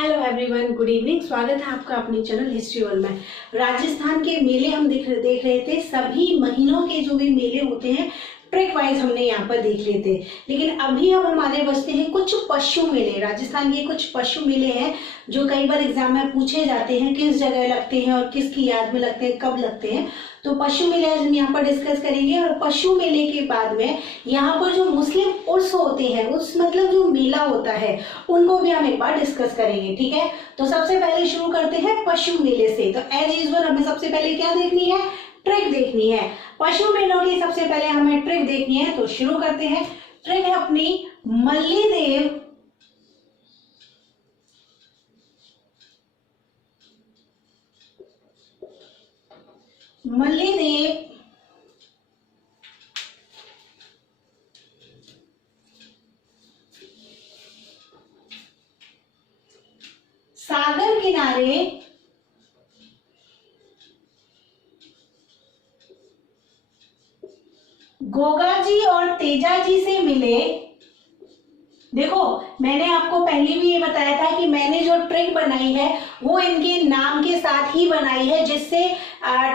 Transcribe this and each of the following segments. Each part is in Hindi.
Hello everyone, good evening. स्वागत है आपका अपने चैनल हिस्ट्री वर्ल्ड में। राजस्थान के मेले हम देख रहे थे। सभी महीनों के जो भी मेले होते हैं ट्रैक वाइज हमने यहाँ पर देख लिए थे। लेकिन अभी अब हमारे बचते हैं कुछ पशु मेले। राजस्थान के कुछ पशु मेले हैं जो कई बार एग्जाम में पूछे जाते हैं, किस जगह लगते हैं और किसकी याद में लगते हैं, कब लगते हैं। तो पशु मेले आज हम यहाँ पर डिस्कस करेंगे। और पशु मेले के बाद में यहाँ पर जो मुस्लिम उर्स होते हैं, उस मतलब जो मेला होता है, उनको भी हम एक बार डिस्कस करेंगे। ठीक है, तो सबसे पहले शुरू करते हैं पशु मेले से। तो एज यूजुअल हमें सबसे पहले क्या देखनी है? ट्रिक देखनी है। पशु मेलों की सबसे पहले हमें ट्रिक देखनी है, तो शुरू करते हैं। ट्रिक है अपनी मल्लीदेव सागर किनारे गोगा जी और तेजा जी से मिले। देखो, मैंने आपको पहले भी ये बताया था कि मैंने जो ट्रिक बनाई है वो इनके नाम के साथ ही बनाई है, जिससे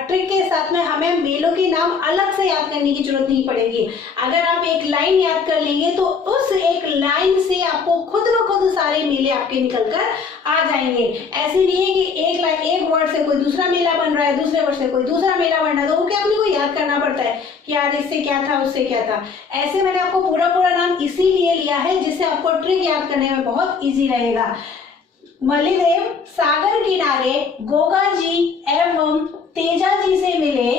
ट्रिक के साथ में हमें मेलों के नाम अलग से याद करने की जरूरत नहीं पड़ेगी। अगर आप एक लाइन याद कर लेंगे तो उस एक लाइन से आपको खुद ब खुद सारे मेले आपके निकल कर आ जाएंगे। ऐसे नहीं है कि एक लाइन, एक वर्ड से कोई दूसरा मेला बन रहा है, दूसरे वर्ड से कोई दूसरा मेला बन रहा है, तो वो क्या अपने को याद करना पड़ता है कि यार इससे क्या था, उससे क्या था। ऐसे मैंने आपको पूरा नाम इसीलिए लिया है जिससे आपको ट्रिक याद करने में बहुत इजी रहेगा। मल्लीदेव सागर किनारे गोगा जी एवं तेजा जी से मिले।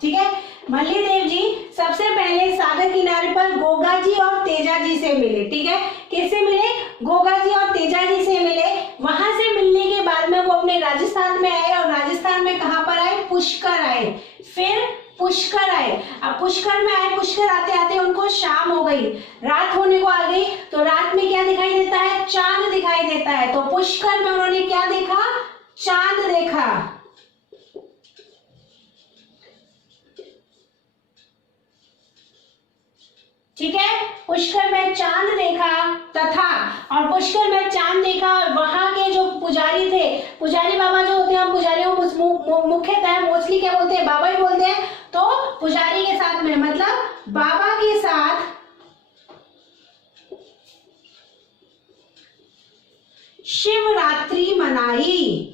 ठीक है, मल्लीदेव जी सबसे पहले सागर किनारे पर गोगा जी और तेजा जी से मिले। ठीक है, किससे मिले? गोगा जी और तेजा जी से मिले। वहां से मिलने के बाद में वो अपने राजस्थान में आए, और राजस्थान में कहां पर आए? पुष्कर आए। फिर पुष्कर आए। अब पुष्कर में आए, पुष्कर आते आते उनको शाम हो गई, रात होने को आ गई। तो रात में क्या दिखाई देता है? चांद दिखाई देता है। तो पुष्कर में उन्होंने क्या देखा? चांद देखा। ठीक है, पुष्कर में चांद देखा तथा, और पुष्कर में चांद देखा और वहां के जो पुजारी थे, पुजारी बाबा जो होते हैं, हम पुजारियों को मुख्यतः मोस्टली क्या बोलते हैं? बाबा ही बोलते हैं। तो पुजारी के साथ में मतलब बाबा के साथ शिवरात्रि मनाई।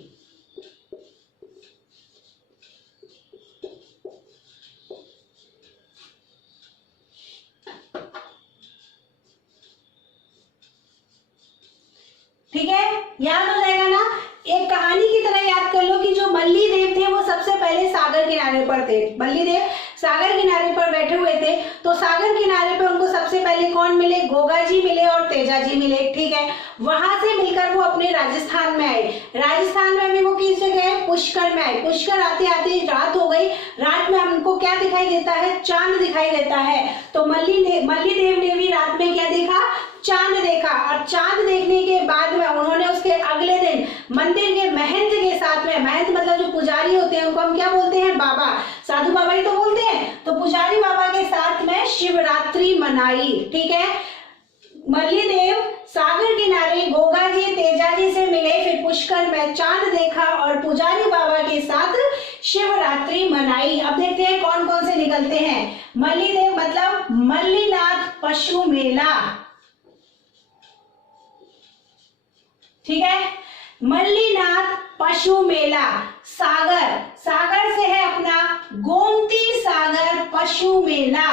ठीक है, याद हो जाएगा ना? एक कहानी की तरह याद कर लो कि जो मल्लीदेव थे वो सबसे पहले सागर किनारे पर थे। मल्लीदेव सागर किनारे पर बैठे हुए थे, तो सागर किनारे पर उनको सबसे पहले कौन मिले? गोगा जी मिले और तेजा जी मिले। ठीक है, वहां से मिलकर वो अपने राजस्थान में आए। राजस्थान में भी वो किस जगह है? पुष्कर में आए। पुष्कर आते आते रात हो गई। रात में हमको क्या दिखाई देता है? चांद दिखाई देता है। तो मल्लीदेव ने भी रात में क्या देखा? चांद देखा। और चांद देखने के बाद में उन्होंने उसके अगले दिन मंदिर के महंत के साथ में, महंत मतलब जो पुजारी होते हैं उनको हम क्या बोलते हैं? बाबा, साधु बाबा ही तो बोलते हैं। तो पुजारी बाबा के साथ में शिवरात्रि मनाई। ठीक है, मल्लीदेव सागर किनारे गोगा जी तेजा जी से मिले, फिर पुष्कर में चांद देखा और पुजारी बाबा के साथ शिवरात्रि मनाई। अब देखते हैं कौन कौन से निकलते हैं। मल्लीदेव मतलब मल्लीनाथ पशु मेला। ठीक है, मल्लीनाथ पशु मेला। सागर, सागर से है अपना गोमती सागर पशु मेला।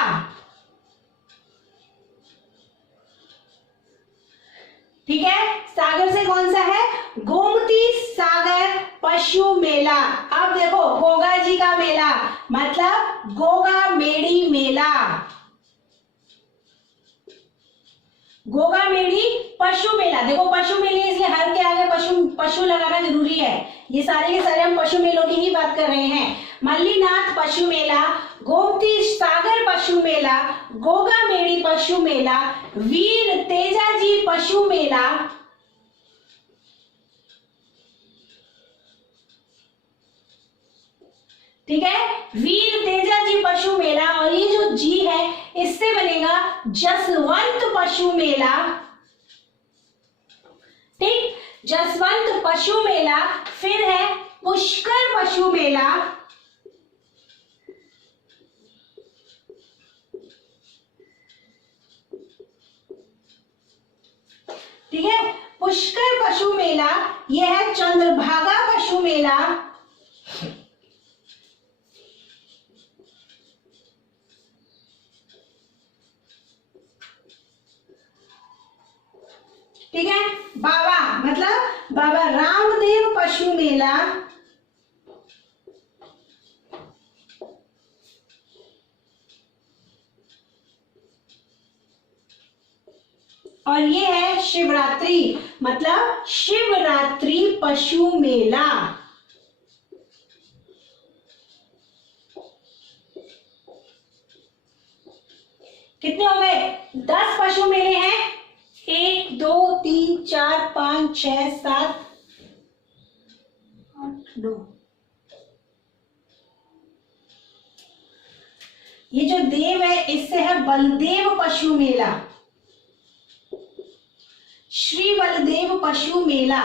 ठीक है, सागर से कौन सा है? गोमती सागर पशु मेला। अब देखो, गोगा जी का मेला मतलब गोगा मेड़ी मेला। गोगा मेड़ी पशु मेला। देखो, पशु मेले इसलिए हर के आगे पशु लगाना जरूरी है। ये सारे के सारे हम पशु मेलों की ही बात कर रहे हैं। मल्लीनाथ पशु मेला, गोमती सागर पशु मेला, गोगा मेड़ी पशु मेला, वीर तेजाजी पशु मेला, ठीक है, वीर तेजा जी पशु मेला, और ये जो जी है इससे बनेगा जसवंत पशु मेला। ठीक, जसवंत पशु मेला। फिर है पुष्कर पशु मेला। ठीक है, पुष्कर पशु मेला। यह है चंद्रभागा पशु मेला। ठीक है, बाबा मतलब बाबा रामदेव पशु मेला। और ये है शिवरात्रि, मतलब शिवरात्रि पशु मेला। कितने हो गए? 10 पशु मेले हैं। 1 2 3 4 5 6 7 8 9। ये जो देव है इससे है बलदेव पशु मेला, श्री बलदेव पशु मेला।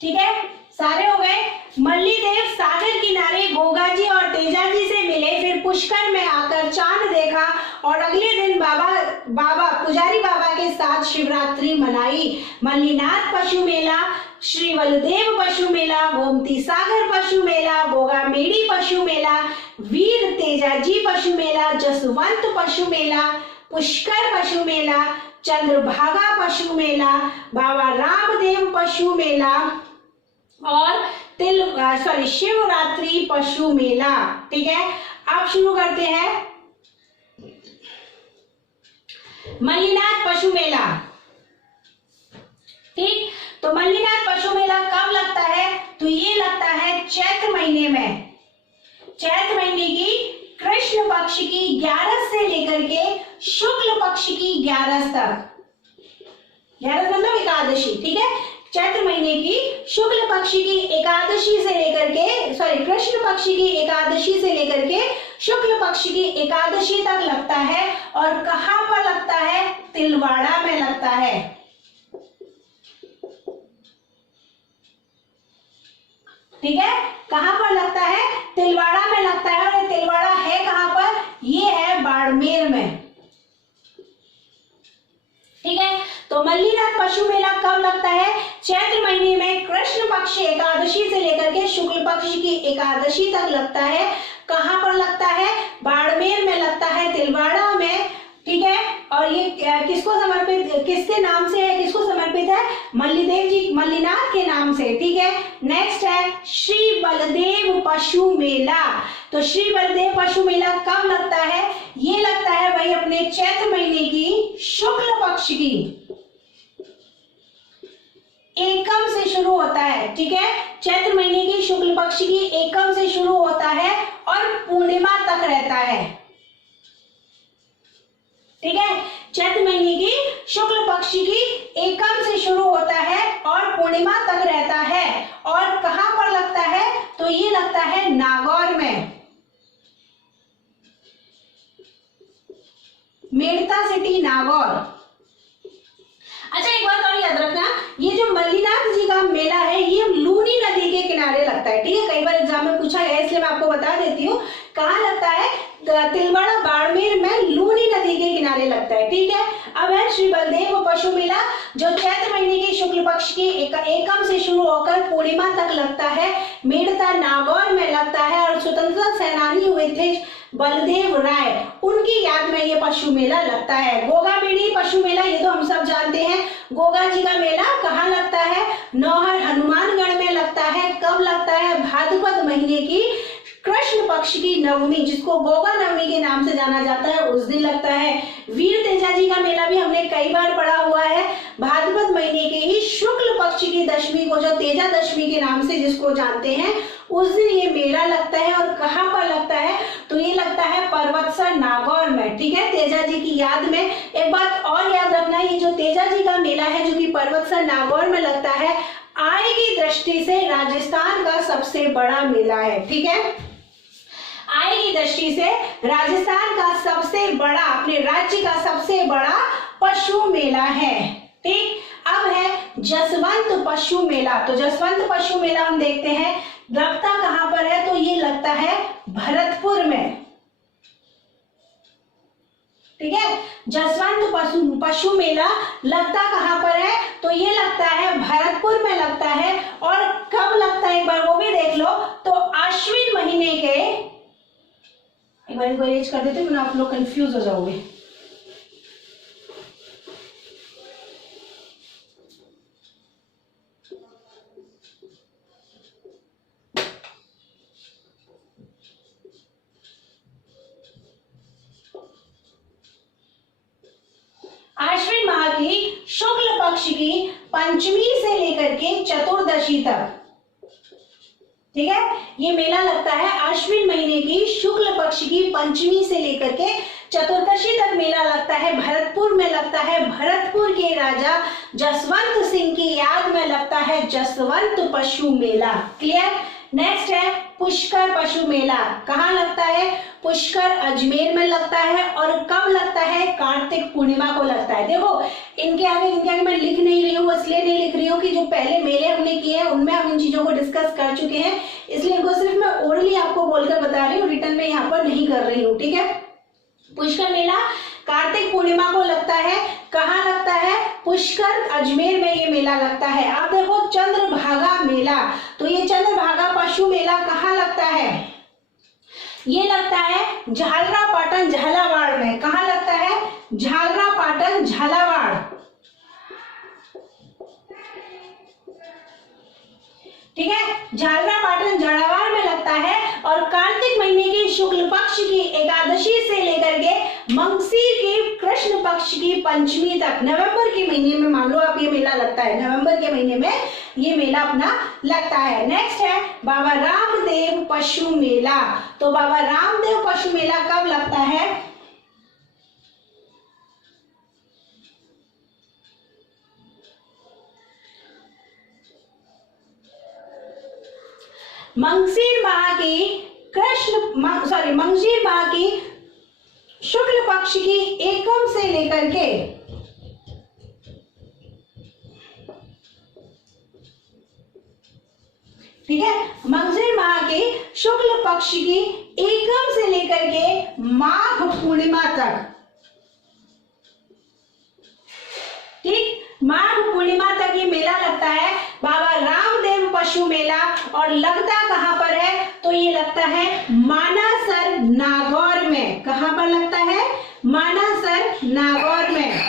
ठीक है, सारे हो गए। मल्लीदेव सागर किनारे गोगा जी और तेजा जी से मिले, फिर पुष्कर में आकर चांद देखा और अगले दिन बाबा पुजारी बाबा के साथ शिवरात्रि मनाई। मल्लीनाथ पशु मेला, श्री बलदेव पशु मेला, गोमती सागर पशु मेला, गोगा मेड़ी पशु मेला, वीर तेजा जी पशु मेला, जसवंत पशु मेला, पुष्कर पशु मेला, चंद्रभागा पशु मेला, बाबा रामदेव पशु मेला और शिवरात्रि पशु मेला। ठीक है, अब शुरू करते हैं मल्लीनाथ पशु मेला। ठीक, तो मल्लीनाथ पशु मेला कब लगता है? तो ये लगता है चैत्र महीने में। चैत्र महीने की कृष्ण पक्ष की 11 से लेकर के शुक्ल पक्ष की 11 तक। 11 मतलब एकादशी। ठीक है, चैत्र महीने की शुक्ल पक्ष की एकादशी से लेकर के कृष्ण पक्ष की एकादशी से लेकर के शुक्ल पक्ष की एकादशी तक लगता है। और कहां पर लगता है? तिलवाड़ा में लगता है। ठीक है, कहां पर लगता है? तिलवाड़ा में लगता है। और तिलवाड़ा है कहां पर? ये है बाड़मेर में। ठीक है, तो मल्लीनाथ पशु मेला कब लगता है? चैत्र महीने में कृष्ण पक्ष एकादशी से लेकर के शुक्ल पक्ष की एकादशी तक लगता है। कहां पर लगता है? बाड़मेर में लगता है, तिलवाड़ा में। ठीक है, और ये किसको समर्पित, किसके नाम से है, किसको समर्पित है? मल्लीदेव जी, मल्लीनाथ के नाम से। ठीक है, नेक्स्ट है श्री बलदेव पशु मेला। तो श्री बलदेव पशु मेला कब लगता है? ये लगता है भाई अपने चैत्र महीने की शुक्ल पक्ष की एकम से शुरू होता है। ठीक है, चैत्र महीने की शुक्ल पक्ष की एकम से शुरू होता है और पूर्णिमा तक रहता है। ठीक है, चैत्र महीने की शुक्ल पक्ष की एकम से शुरू होता है और पूर्णिमा तक रहता है। और कहां पर लगता है? तो ये लगता है नागौर में, मेड़ता सिटी नागौर। अच्छा, एक बात और याद रखना, ये जो मल्लीनाथ जी का मेला है ये लूनी नदी के किनारे लगता है। ठीक है, कई बार एग्जाम में पूछा गया इसलिए मैं आपको बता देती हूँ। कहाँ लगता है? तिलवाड़ा बाड़मेर में लूनी नदी के किनारे लगता है। ठीक है, अब है श्री बलदेव पशु मेला जो चैत्र महीने की शुक्ल पक्ष की एकम से शुरू होकर पूर्णिमा तक लगता है, मेड़ता नागौर में लगता है। और स्वतंत्रता सेनानी हुए थे बलदेव राय, उनकी याद में ये पशु मेला लगता है। गोगा मेड़ी पशु मेला ये तो हम सब जानते हैं। गोगा जी का मेला कहाँ लगता है? नौहर हनुमानगढ़ में लगता है। कब लगता है? भाद्रपद महीने की कृष्ण पक्ष की नवमी, जिसको गोगा नवमी के नाम से जाना जाता है, उस दिन लगता है। वीर तेजा जी का मेला भी हमने कई बार पढ़ा हुआ है। भाद्रपद महीने के ही शुक्ल पक्ष की दशमी को, जो तेजा दशमी के नाम से जिसको जानते हैं, उस दिन ये मेला लगता है। और कहाँ पर लगता है? तो ये लगता है पर्वतसर नागौर में। ठीक है, तेजा जी की याद में। एक बात और याद रखना, ये जो तेजा जी का मेला है जो कि पर्वतसर नागौर में लगता है, आय की दृष्टि से राजस्थान का सबसे बड़ा मेला है। ठीक है, आय की दृष्टि से राजस्थान का सबसे बड़ा, अपने राज्य का सबसे बड़ा पशु मेला है। ठीक, अब है जसवंत पशु मेला। तो जसवंत पशु मेला हम देखते हैं लगता कहां पर है, तो ये लगता है भरतपुर में। ठीक है, जसवंत पशु मेला लगता कहां पर है, तो ये लगता है भरतपुर में लगता है। और कब लगता है एक बार वो भी देख लो, तो आश्विन महीने के, एक बार इनको अरेंज कर देते हैं, आप लोग कंफ्यूज हो जाओगे। आश्विन माह की शुक्ल पक्ष की पंचमी से लेकर के चतुर्दशी तक, ठीक है, ये मेला लगता है आश्विन महीने की शुक्ल पक्ष की पंचमी से लेकर के चतुर्दशी तक मेला लगता है। भरतपुर में लगता है, भरतपुर के राजा जसवंत सिंह की याद में लगता है जसवंत पशु मेला। क्लियर। नेक्स्ट है पुष्कर पशु मेला। कहाँ लगता है? पुष्कर अजमेर में लगता है। और कब लगता है? कार्तिक पूर्णिमा को लगता है। देखो इनके आगे मैं लिख नहीं रही हूँ, इसलिए नहीं लिख रही हूँ कि जो पहले मेले हमने किए हैं उनमें हम इन चीजों को डिस्कस कर चुके हैं, इसलिए इनको सिर्फ मैं ओरली आपको बोलकर बता रही हूँ, रिटर्न में यहाँ पर नहीं कर रही हूँ। ठीक है, पुष्कर मेला कार्तिक पूर्णिमा को लगता है। कहाँ लगता है? पुष्कर अजमेर में ये मेला लगता है। आप देखो चंद्रभागा मेला, तो ये चंद्रभागा पशु मेला कहाँ लगता है? ये लगता है झालरापाटन झालावाड़ में। कहाँ लगता है? झालरापाटन झालावाड़। ठीक है, झालरापाटन झालावाड़ में लगता है। और कार्तिक महीने की शुक्ल पक्ष की एकादशी से लेकर के मंगसीर की कृष्ण पक्ष की पंचमी तक, नवंबर के महीने में मान लो आप ये मेला लगता है, नवंबर के महीने में ये मेला अपना लगता है। नेक्स्ट है बाबा रामदेव पशु मेला। तो बाबा रामदेव पशु मेला कब लगता है? मंगसीर माह की मंगसीर माह की शुक्ल पक्ष की एकम से लेकर के ठीक है, मंगसीर माह के शुक्ल पक्ष की एकम से लेकर के माघ पूर्णिमा तक, ठीक, माघ पूर्णिमा तक ये मेला लगता है बाबा रामदेव पशु मेला। और लगता कहां पर है? तो ये लगता है मानासर नागौर में। कहां पर लगता है? मानासर नागौर में।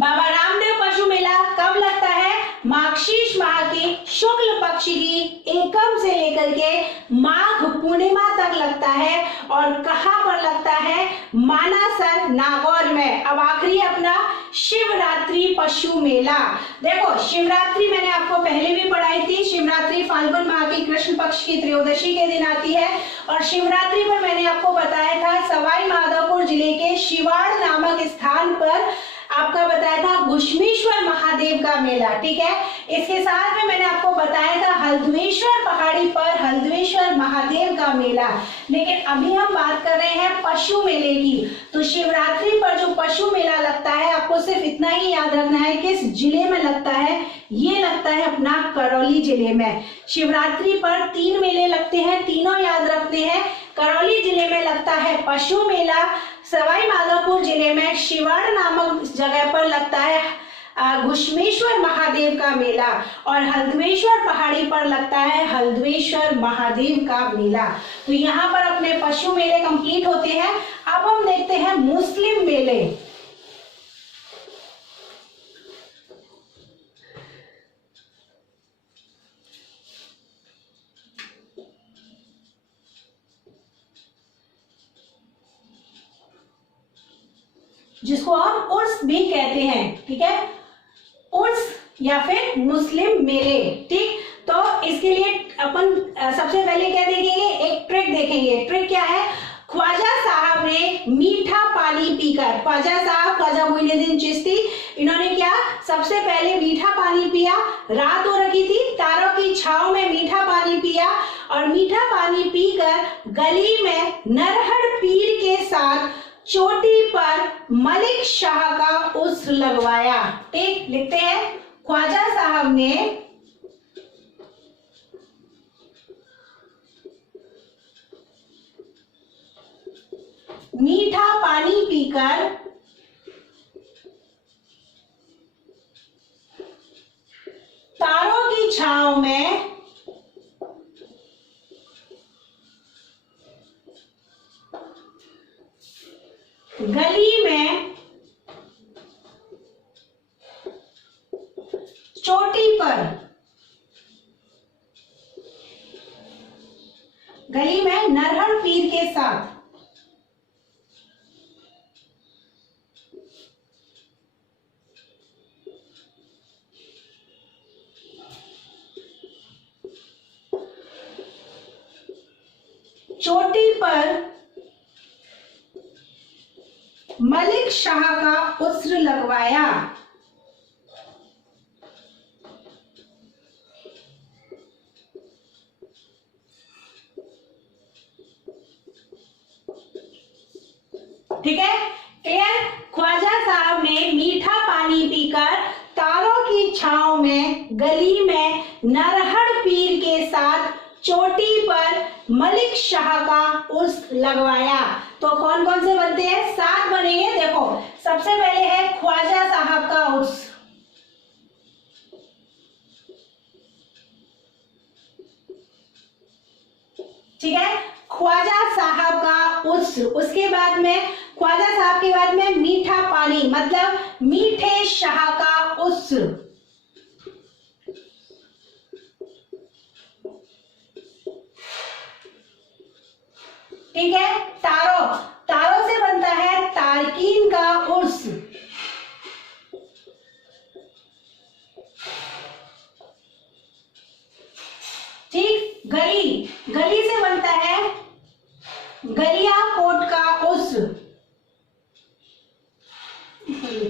बाबा रामदेव पशु मेला कब लगता है? माघशीर्ष माह की शुक्ल पक्ष की एकम से लेकर के माघ पूर्णिमा तक लगता है। और कहां पर लगता है? मानासर नागौर में। अब आखिरी अपना शिवरात्रि पशु मेला। देखो शिवरात्रि मैंने आपको पहले भी पढ़ाई थी। शिवरात्रि फाल्गुन माह की कृष्ण पक्ष की त्रयोदशी के दिन आती है। और शिवरात्रि पर मैंने आपको बताया था सवाई माधोपुर जिले के शिवाड़ नामक स्थान पर आपका बताया था घुश्मेश्वर महादेव का मेला। ठीक है, इसके साथ में मैंने आपको बताया था हल्द्वेश्वर पहाड़ी पर हल्द्वेश्वर महादेव का मेला। लेकिन अभी हम बात कर रहे हैं पशु मेले की। तो शिवरात्रि पर जो पशु मेला लगता है, आपको सिर्फ इतना ही याद रखना है किस जिले में लगता है। ये लगता है अपना करौली जिले में। शिवरात्रि पर 3 मेले लगते हैं, तीनों याद रखते हैं। करौली जिले में लगता है पशु मेला, सवाई माधोपुर जिले में शिवाड़ नामक जगह पर लगता है घुश्मेश्वर महादेव का मेला, और हल्द्वेश्वर पहाड़ी पर लगता है हल्द्वेश्वर महादेव का मेला। तो यहाँ पर अपने पशु मेले कंप्लीट होते हैं। अब हम देखते हैं मुस्लिम मेले। जिसको हम उर्स भी कहते हैं। ठीक है, उर्स या फिर मुस्लिम मेले। ठीक, तो इसके लिए अपन सबसे पहले क्या देखेंगे? एक ट्रिक देखेंगे। ट्रिक क्या है? ख्वाजा साहब ने मीठा पानी पीकर, ख्वाजा साहब ख्वाजा मोइनुद्दीन चिश्ती, इन्होंने क्या सबसे पहले मीठा पानी पिया, रात हो रखी थी, तारों की छांव में मीठा पानी पिया और मीठा पानी पीकर गली में नरहर पीर के साथ चोटी पर मलिक शाह का उस्र लगवाया। ठीक, लिखते हैं, ख्वाजा साहब ने मीठा पानी पीकर तारों की छांव में गली में चोटी पर, गली में नरहर पीर के साथ चोटी पर मलिक शाह का उस्र लगवाया। ठीक है, क्लियर। ख्वाजा साहब ने मीठा पानी पीकर तारों की छांव में गली में नरहर पीर के साथ चोटी पर मलिक शाह का उस्र लगवाया। तो कौन कौन से बनते हैं? 7 बनेंगे। देखो, सबसे पहले है ख्वाजा साहब का उस्र, ठीक है, ख्वाजा साहब का उस्र। उसके बाद में ख्वाजा साहब के बाद में मीठा पानी, मतलब मीठे शाह का उस्र। ठीक है, तारों, तारों से बनता है तारकीन का उर्स। ठीक, गली, गली से बनता है गलिया कोट का उर्स।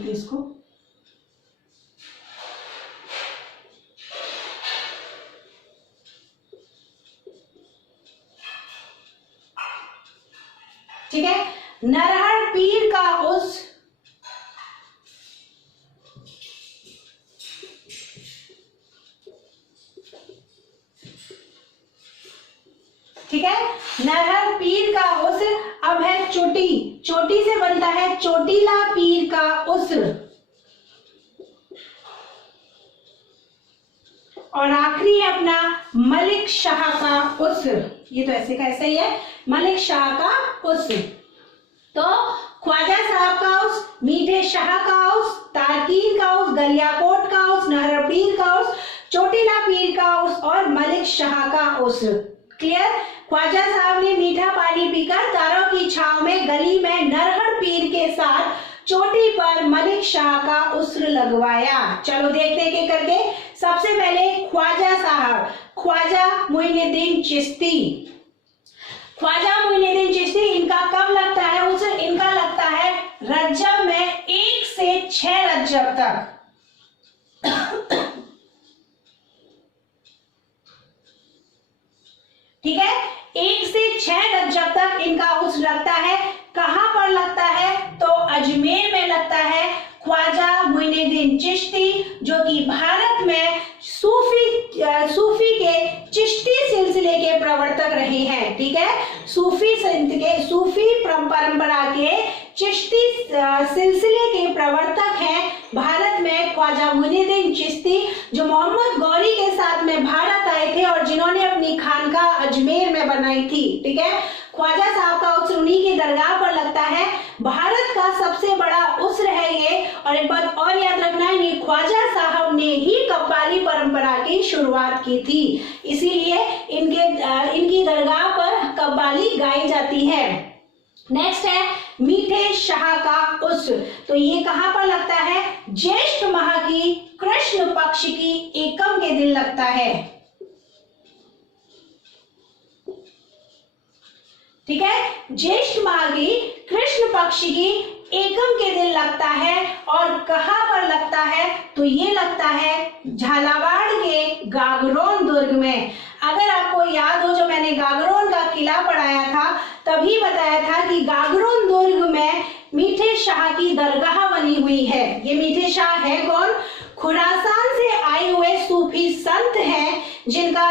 इसको ठीक है, नरहर पीर का उस, ठीक है, नरहर पीर का उस। अब है चोटी, चोटी से बनता है चोटीला पीर का उस्र। और आखिरी है अपना मलिक शाह का उस्र। ये तो ऐसे का ऐसा ही है, मलिक शाह का उस्र। तो ख्वाजा साहब का उस, मीठे शाह का उस, तारकीन का उस, गलियाकोट का उस, नरहर पीर का उस, चोटीला पीर का उस और मलिक शाह का उस्र। क्लियर। ख्वाजा साहब ने मीठा पानी पीकर तारों की छांव में गली में नरहर पीर के साथ चोटी पर मलिक शाह का उस्र लगवाया। चलो देखते हैं करके। सबसे पहले ख्वाजा साहब, ख्वाजा मोइनुद्दीन चिश्ती। ख्वाजा मोइनुद्दीन चिश्ती, इनका कब लगता है उस्र? इनका लगता है रजब में 1 से 6 रजब तक। ठीक है, 1 से 6 रजब तक इनका उस्र लगता है। कहां पर लगता है? तो अजमेर में लगता है। ख्वाजा मोइनुद्दीन चिश्ती जो कि भारत में सूफी के चिश्ती सिलसिले के प्रवर्तक रहे हैं। ठीक है, सूफी परंपरा के चिश्ती सिलसिले के प्रवर्तक हैं भारत में ख्वाजा मोइनुद्दीन चिश्ती, जो मोहम्मद गौरी के साथ में भारत आए थे और जिन्होंने अपनी खानकाह अजमेर में बनाई थी। ठीक है, ख्वाजा साहब का उस्र उन्हीं की दरगाह पर लगता है। भारत का सबसे बड़ा उस्र है ये। और एक बात और याद रखना है, ये ख्वाजा साहब ने ही कव्वाली परंपरा की शुरुआत की थी, इसीलिए इनकी दरगाह पर कव्वाली गाई जाती है। नेक्स्ट है मीठे शाह का उस्र। तो ये कहां पर लगता है? ज्येष्ठ माह की कृष्ण पक्ष की एकम के दिन लगता है। ठीक है, ज्येष्ठ माह की कृष्ण पक्ष की एकम के दिन लगता है और कहाँ पर लगता है, तो ये लगता है झालावाड़ के गागरोन दुर्ग में। अगर आपको याद हो, जो मैंने गागरोन का किला पढ़ाया था तभी बताया था कि गागरोन दुर्ग में मीठे शाह की दरगाह बनी हुई है। ये मीठे शाह है कौन? खुरासान से आए हुए सूफी संत हैं जिनका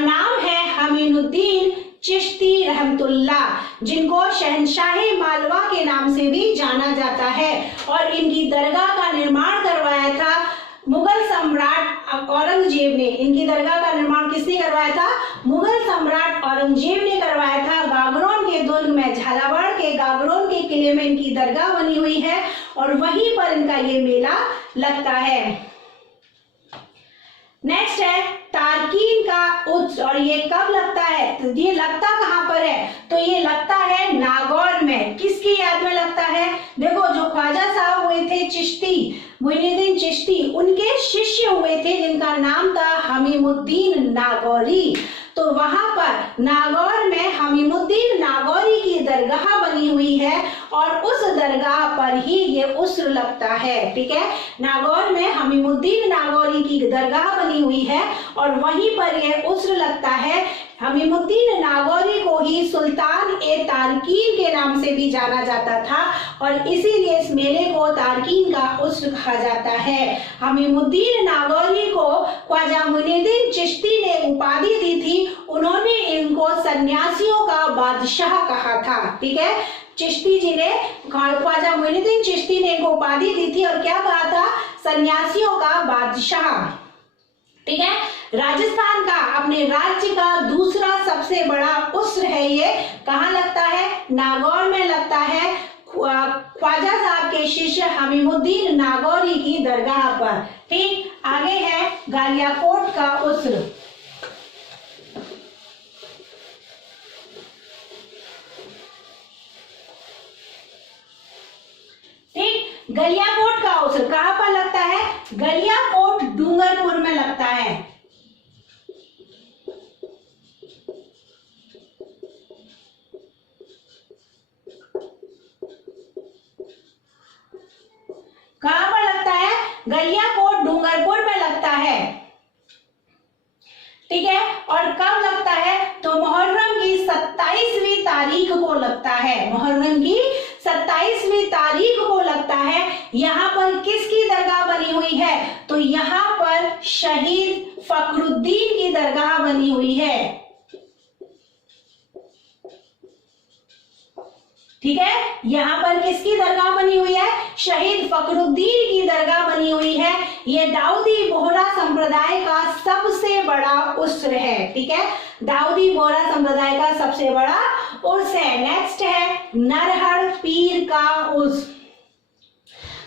नाम है अमीनुद्दीन चिश्ती रहमतुल्लाह, जिनको शहंशाहे मालवा के नाम से भी जाना जाता है। और इनकी दरगाह का निर्माण करवाया था मुगल सम्राट औरंगजेब ने। इनकी दरगाह का निर्माण किसने करवाया था? मुगल सम्राट औरंगजेब ने करवाया था। गागरोन के दुर्ग में, झालावाड़ के गागरोन के किले में इनकी दरगाह बनी हुई है और वहीं पर इनका ये मेला लगता है। नेक्स्ट है तारकीन का उत्सव, और ये कब लगता है? तो ये लगता कहाँ पर है? तो ये लगता है नागौर में। किसकी याद में लगता है? देखो, जो ख्वाजा साहब हुए थे चिश्ती, मोइनुद्दीन चिश्ती, उनके शिष्य हुए थे जिनका नाम था हमीमुद्दीन नागौरी। तो वहां पर नागौर में हमीमुद्दीन नागौरी की दरगाह बनी हुई है और उस दरगाह पर ही ये उस्र लगता है। ठीक है, नागौर में हमीमुद्दीन नागौरी की दरगाह बनी हुई है और वहीं पर यह उस्र लगता है। हमीमुद्दीन नागौरी को ही सुल्तान ए तारकीन के नाम से भी जाना जाता था और इसीलिए इस मेले को तारकीन का उस्र कहा जाता है। हमीमुद्दीन नागौरी को ख्वाजा मोइनुद्दीन चिश्ती ने उपाधि दी थी। उन्होंने इनको सन्यासियों का बादशाह कहा था। ठीक है, चिश्ती जी ने, ख्वाजा मोइनुद्दीन चिश्ती ने इनको उपाधि दी थी और क्या कहा था? सन्यासियों का बादशाह। ठीक है, राजस्थान का, अपने राज्य का दूसरा सबसे बड़ा उस्र है। ये कहाँ लगता है? नागौर में लगता है, ख्वाजा साहब के शिष्य हमीमुद्दीन नागौरी की दरगाह पर। ठीक, आगे है गालियाकोट का उस्र। ठीक, गलियाकोट का उस्र कहाँ पर लगता है? गलियाकोट डूंगरपुर में लगता है। कहाँ पर लगता है? गलियाकोट डूंगरपुर में लगता है। ठीक है, और कब लगता है? तो मुहर्रम की 27वीं तारीख को लगता है। मुहर्रम की 27वीं तारीख को लगता है। यहाँ पर किसकी दरगाह बनी हुई है? तो यहाँ पर शहीद फखरुद्दीन की दरगाह बनी हुई है। ठीक है, यहाँ पर किसकी दरगाह बनी हुई है? शहीद फखरुद्दीन की दरगाह बनी हुई है। ये दाऊदी बोहरा संप्रदाय का सबसे बड़ा उस्र है। ठीक है, दाऊदी बोहरा संप्रदाय का सबसे बड़ा उर्स है। नेक्स्ट है नरहर पीर का उर्स।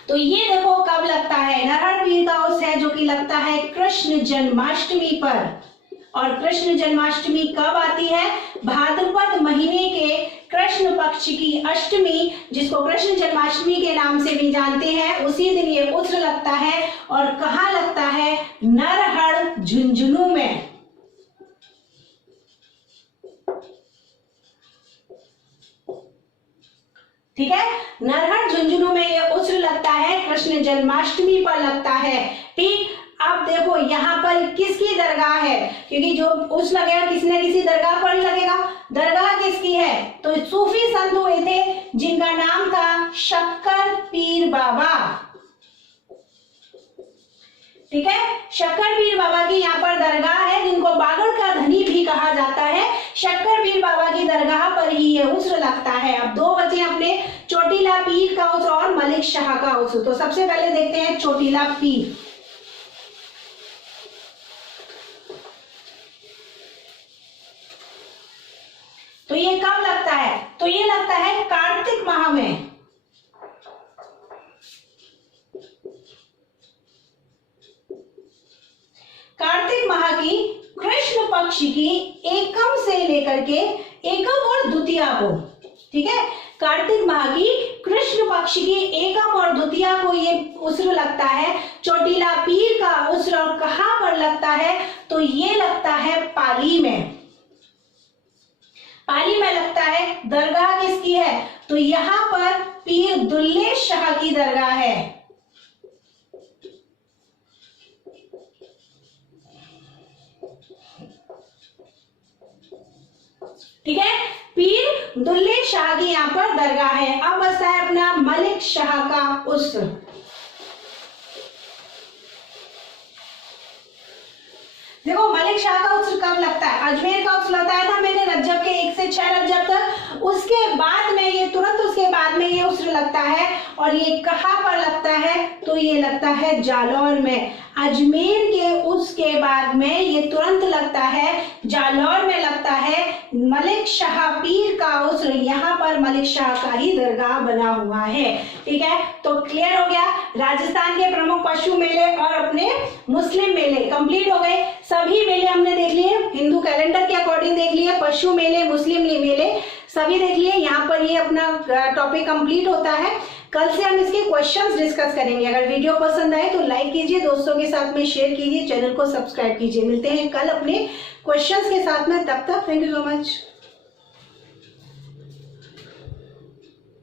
तो ये देखो कब लगता है? नरहर पीर का उर्स है जो कि लगता है कृष्ण जन्माष्टमी पर। और कृष्ण जन्माष्टमी कब आती है? भाद्रपद महीने के कृष्ण पक्ष की अष्टमी, जिसको कृष्ण जन्माष्टमी के नाम से भी जानते हैं, उसी दिन ये उस्र लगता है। और कहाँ लगता है? नरहर झुंझुनू में। ठीक है, नरहर झुंझुनू में ये उस्र लगता है, कृष्ण जन्माष्टमी पर लगता है। ठीक, अब देखो यहाँ पर किसकी दरगाह है? क्योंकि जो उस लगेगा किसी न किसी दरगाह पर ही लगेगा। दरगाह किसकी है? तो सूफी संत हुए थे जिनका नाम था शक्कर पीर बाबा। ठीक है, शक्कर पीर बाबा की यहाँ पर दरगाह है, जिनको बागड़ का धनी भी कहा जाता है। शक्कर पीर बाबा की दरगाह पर ही ये उस्र लगता है। अब दो बचे अपने, चोटीला पीर का उस्र और मलिक शाह का उस्र। तो सबसे पहले देखते हैं चोटीला पीर। तो ये कब लगता है? तो ये लगता है कार्तिक माह में। कार्तिक माह की कृष्ण पक्ष की एकम से लेकर के, एकम और द्वितीया को। ठीक है, कार्तिक माह की कृष्ण पक्ष की एकम और द्वितीया को ये उस्र लगता है, चोटीला पीर का उस्र। और कहां पर लगता है? तो ये लगता है पाली में। पाली में लगता है। दरगाह किसकी है? तो यहाँ पर पीर दुल्ले शाह की दरगाह है। ठीक है, पीर दुल्ले शाह की यहाँ पर दरगाह है। अब बचता है अपना मलिक शाह का उर्स। देखो मलिक शाह का उर्स कब लगता है? अजमेर का उर्स बताया था मैंने रजब के 1 से 6 रजब तक। उसके बाद में ये तुरंत उसके बाद में ये उर्स लगता है। और ये कहाँ पर लगता है? तो ये लगता है जालौर में। अजमेर के उर्स के बाद में ये तुरंत लगता है जालौर में लगता है मलिक शाह पीर का उर्स। यहाँ पर मलिक शाह का ही दरगाह बना हुआ है। ठीक है, तो क्लियर हो गया। राजस्थान के प्रमुख पशु मेले और अपने मुस्लिम मेले कंप्लीट हो गए। सभी मेले हमने देख लिए, हिंदू कैलेंडर के अकॉर्डिंग देख लिए, पशु मेले, मुस्लिम मेले सभी देख लिए। यहाँ पर ये अपना टॉपिक कंप्लीट होता है। कल से हम इसके क्वेश्चंस डिस्कस करेंगे। अगर वीडियो पसंद आए तो लाइक कीजिए, दोस्तों के साथ में शेयर कीजिए, चैनल को सब्सक्राइब कीजिए। मिलते हैं कल अपने क्वेश्चंस के साथ में, तब तक थैंक यू सो मच।